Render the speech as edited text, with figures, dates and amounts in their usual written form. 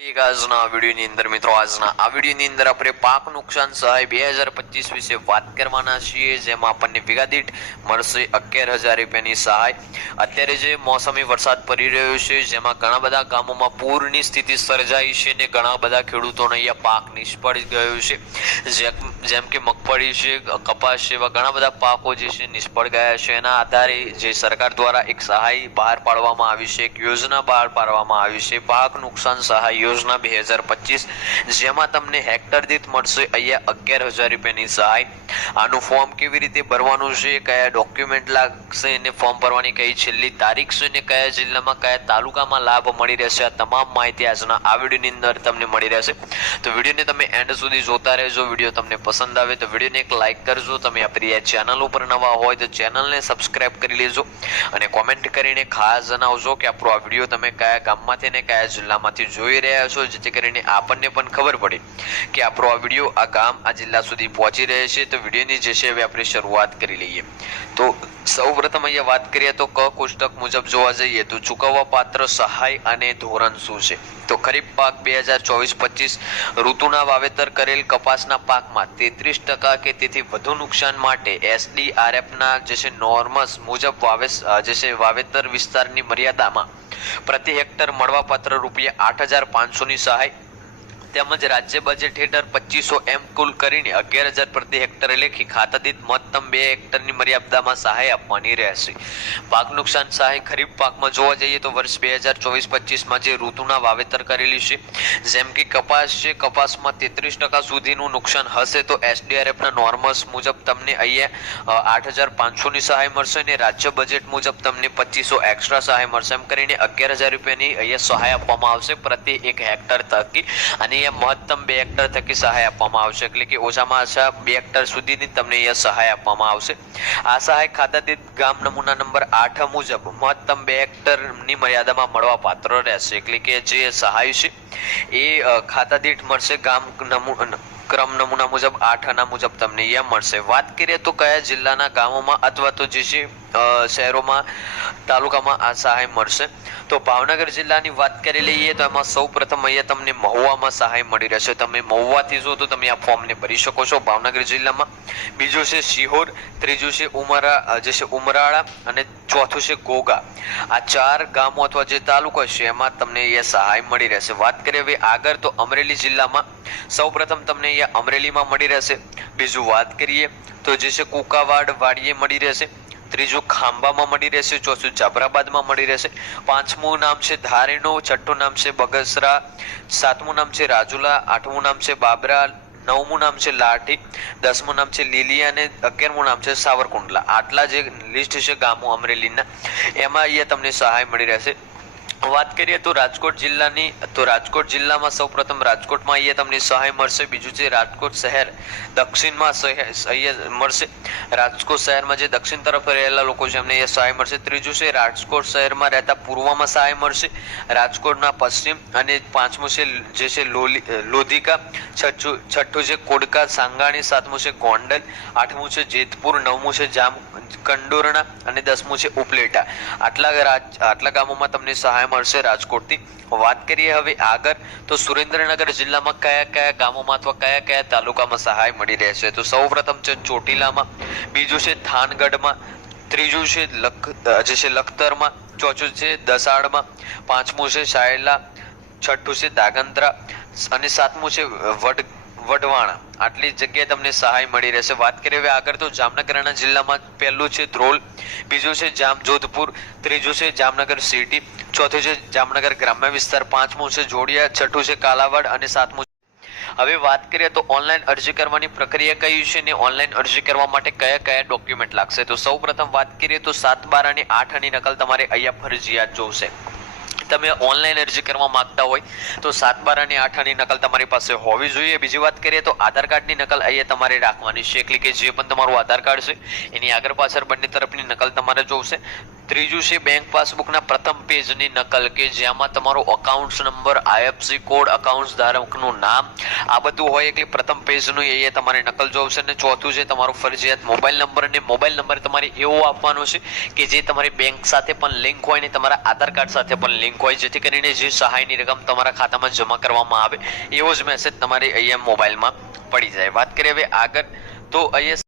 આજના વિડીયોની અંદર મિત્રો આજના આ વિડીયોની અંદર આપણે પાક નુકસાન સહાય 2025 વિશે વાત કરવાના છીએ, જેમાં આપણને વીઘા દીઠ મળશે 11,000 રૂપિયાની સહાય। અત્યારે જે મોસમી વરસાદ પડી રહ્યો છે, જેમાં ઘણા બધા ગામોમાં પૂરની સ્થિતિ સર્જાઈ છે અને ઘણા બધા ખેડૂતોને અહીંયા પાક નિષ્ફળ ગયો છે, જેમ કે મગફળી છે, કપાસ છે, એવા ઘણા બધા પાકો જે છે નિષ્ફળ ગયા છે। એના આધારે જે સરકાર દ્વારા એક સહાય બહાર પાડવામાં આવી છે, એક યોજના બહાર પાડવામાં આવી છે, પાક નુકસાન સહાય યોજના 2025, જેમાં તમને હેક્ટર દીઠ મળશે અહીંયા 11,000 રૂપિયાની સહાય। આનું ફોર્મ કેવી રીતે ભરવાનું છે, કયા ડોક્યુમેન્ટ લાગશે અને ફોર્મ ભરવાની કઈ છેલ્લી તારીખ છે અને કયા જિલ્લામાં કયા તાલુકામાં લાભ મળી રહેશે, આ તમામ માહિતી આજના આ વિડીયોની અંદર તમને મળી રહેશે। તો વિડીયોને તમે એન્ડ સુધી જોતા રહેજો। વિડીયો તમને પસંદ આવે તો વિડીયોને એક લાઈક કરજો। તમે આપણી આ ચેનલ ઉપર નવા હોય તો ચેનલને સબસ્ક્રાઇબ કરી લેજો અને કોમેન્ટ કરીને ખાસ જણાવજો કે આપણો આ વિડીયો તમે કયા ગામમાંથી અને કયા જિલ્લામાંથી જોઈ રહ્યા છો, જેથી કરીને આપણને પણ ખબર પડે કે આપણો આ વિડીયો આ ગામ આ જિલ્લા સુધી પહોંચી રહે છે। તો વિડીયોની જે છે હવે આપણે શરૂઆત કરી લઈએ। તો સૌપ્રથમ અહીંયા વાત કરીએ તો ક કોષ્ટક મુજબ જોવા જઈએ તો ચૂકવવા પાત્ર સહાય અને ધોરણ શું છે। તો ખરીફ પાક 2024-25 ઋતુના વાવેતર કરેલ કપાસના પાકમાં 33% કે તેથી વધુ નુકસાન માટે SDRF ના જે છે નોર્મસ મુજબ વાવેતર વિસ્તારની મર્યાદામાં પ્રતિ હેક્ટર મળવાપાત્ર ₹8,500 ની સહાય તેમજ રાજ્ય બજેટ હેઠળ 2500 એમ કુલ કરીને 11,000 પ્રતિ હેક્ટરે લેખી ખાતા દીઠ મહત્તમ 2 હેક્ટરની મર્યાદામાં સહાય આપવાની રહેશે। પાક નુકસાન સહાય ખરીફ પાકમાં જોવા જઈએ તો વર્ષ 2024-25 જે ઋતુના વાવેતર કરેલી છે, જેમ કે કપાસ છે, કપાસમાં 33% સુધીનું નુકસાન હશે તો SDRF ના નોર્મસ મુજબ તમને અહીંયા 8,500 ની સહાય મળશે અને રાજ્ય બજેટ મુજબ તમને 2500 એક્સ્ટ્રા સહાય મળશે। એમ કરીને 11,000 રૂપિયાની અહીંયા સહાય આપવામાં આવશે પ્રતિ 1 હેક્ટર થકી અને મહત્તમ 2 હેક્ટર થકી સહાય આપવામાં આવશે, એટલે કે ઓછામાં ઓછા 2 હેક્ટર સુધીની તમને અહીંયા સહાય આપવામાં આવશે। આ સહાય ખાતા દીઠ ગામ નમૂના નંબર 8 મુજબ મહત્તમ 2 હેક્ટરની મર્યાદામાં મળવા પાત્ર રહેશે, એટલે કે જે સહાય છે એ ખાતા દીઠ મળશે ગામ ક્રમ નમૂના મુજબ 8 ના મુજબ તમને અહીંયા મળશે। વાત કરીએ તો કયા જિલ્લાના ગામોમાં અથવા તો જે છે શહેરોમાં તાલુકામાં આ સહાય મળશે, તો ભાવનગર જિલ્લાની વાત કરી લઈએ તો એમાં સૌ પ્રથમ અહીંયા તમને મહુવામાં સહાય મળી રહેશે। તમે મહુવાથી જો તો તમે આ ફોર્મને ભરી શકો છો ભાવનગર જિલ્લામાં। બીજું છે શિહોર, ત્રીજું છે ઉમરાળા અને ચોથું છે ઘોઘા। આ 4 ગામો અથવા જે તાલુકા છે એમાં તમને અહીંયા સહાય મળી રહેશે। વાત કરીએ હવે આગળ તો અમરેલી જિલ્લામાં સૌ પ્રથમ તમને અહીંયા અમરેલીમાં મળી રહેશે। બીજું વાત કરીએ તો જે છે કુકાવાડ વાડીએ મળી રહેશે, ત્રીજું ખાંભામાં મળી રહેશે, ચોથું જાફરાબાદમાં મળી રહેશે, પાંચમું નામ છે ધારીનો, છઠ્ઠું નામ છે બગસરા, સાતમું નામ છે રાજુલા, આઠમું નામ છે બાબરા, નવમું નામ છે લાઠી, 10મું નામ છે લીલિયા અને 11મું નામ છે સાવરકુંડલા। આટલા જે લિસ્ટ છે ગામો અમરેલીના એમાં અહીંયા તમને સહાય મળી રહેશે। વાત કરીએ તો રાજકોટ જિલ્લાની, તો રાજકોટ જિલ્લામાં સૌપ્રથમ રાજકોટમાં અહીંયા તમને સહાય મળશે। બીજું છે રાજકોટ શહેર દક્ષિણમાં અહીંયા મળશે, રાજકોટ શહેરમાં જે દક્ષિણ તરફ રહેલા લોકો છે એમને અહીંયા સહાય મળશે। ત્રીજું છે રાજકોટ શહેરમાં રહેતા પૂર્વમાં સહાય મળશે, રાજકોટના પશ્ચિમ, અને પાંચમું છે જે છે લોધિકા, છઠ્ઠું છે કોડકા સાંગાણી, સાતમું છે ગોંડલ, આઠમું છે જેતપુર, નવમું છે કંડોરણા અને 10મું છે ઉપલેટા। આટલા ગામોમાં તમને સહાય મળશે રાજકોટથી। વાત કરીએ હવે આગળ તો સુરેન્દ્રનગર જિલ્લામાં કયા કયા ગામોમાં અથવા કયા કયા તાલુકામાં સહાય મળી રહેશે, તો સૌ પ્રથમ છે ચોટીલામાં, બીજું છે થાનગઢમાં, ત્રીજું છે લખતરમાં, ચોથું છે દસાડમાં, પાંચમું છે સાયલા, છઠ્ઠું છે દાગંત્રા અને સાતમું છે વઢવાણા। આટલી જગ્યાએ તમને સહાય મળી રહેશે। વાત કરીએ હવે આગળ તો જામનગરના જિલ્લામાં પહેલું છે ધ્રોલ, બીજું છે જામજોધપુર, ત્રીજું છે જામનગર સિટી, ચોથું છે જામનગર ગ્રામ્ય વિસ્તાર, પાંચમું છે જોડિયા, છઠ્ઠું છે કાલાવાડ અને સાતમું। હવે વાત કરીએ તો ઓનલાઈન અરજી કરવાની પ્રક્રિયા કઈ છે ને ઓનલાઈન અરજી કરવા માટે કયા કયા ડોક્યુમેન્ટ લાગશે, તો સૌ પ્રથમ વાત કરીએ તો 7, 12 અને 8 ની નકલ તમારે અહીંયા ફરજિયાત જોશે। તમે ઓનલાઈન અરજી કરવા માંગતા હોય તો 7, 12 અને 8 ની નકલ તમારી પાસે હોવી જોઈએ। બીજી વાત કરીએ તો આધાર કાર્ડની નકલ અહીંયા તમારે રાખવાની છે, એટલે કે જે પણ તમારું આધાર કાર્ડ છે એની આગળ પાછળ બંને તરફની નકલ તમારે જોશે। ત્રીજું છે બેંક પાસબુકના પ્રથમ પેજની નકલ કે જેમાં તમારો account number, IFSC code, account ધારકનું નામ આ બધું હોય એટલે પ્રથમ પેજનું એ તમારે નકલ જોવશે. અને ચોથું છે તમારું ફરજિયાત મોબાઈલ નંબર, અને મોબાઈલ નંબર તમારે એવો આપવાનો છે કે જે તમારી બેંક સાથે પણ લિંક હોય ને તમારા આધાર કાર્ડ સાથે પણ લિંક હોય, જેથી કરીને જે સહાયની રકમ તમારા ખાતામાં જમા કરવામાં આવે એવો જ મેસેજ તમારે અહીંયા મોબાઈલમાં પડી જાય. વાત કરીએ હવે આગળ, તો અહીંયા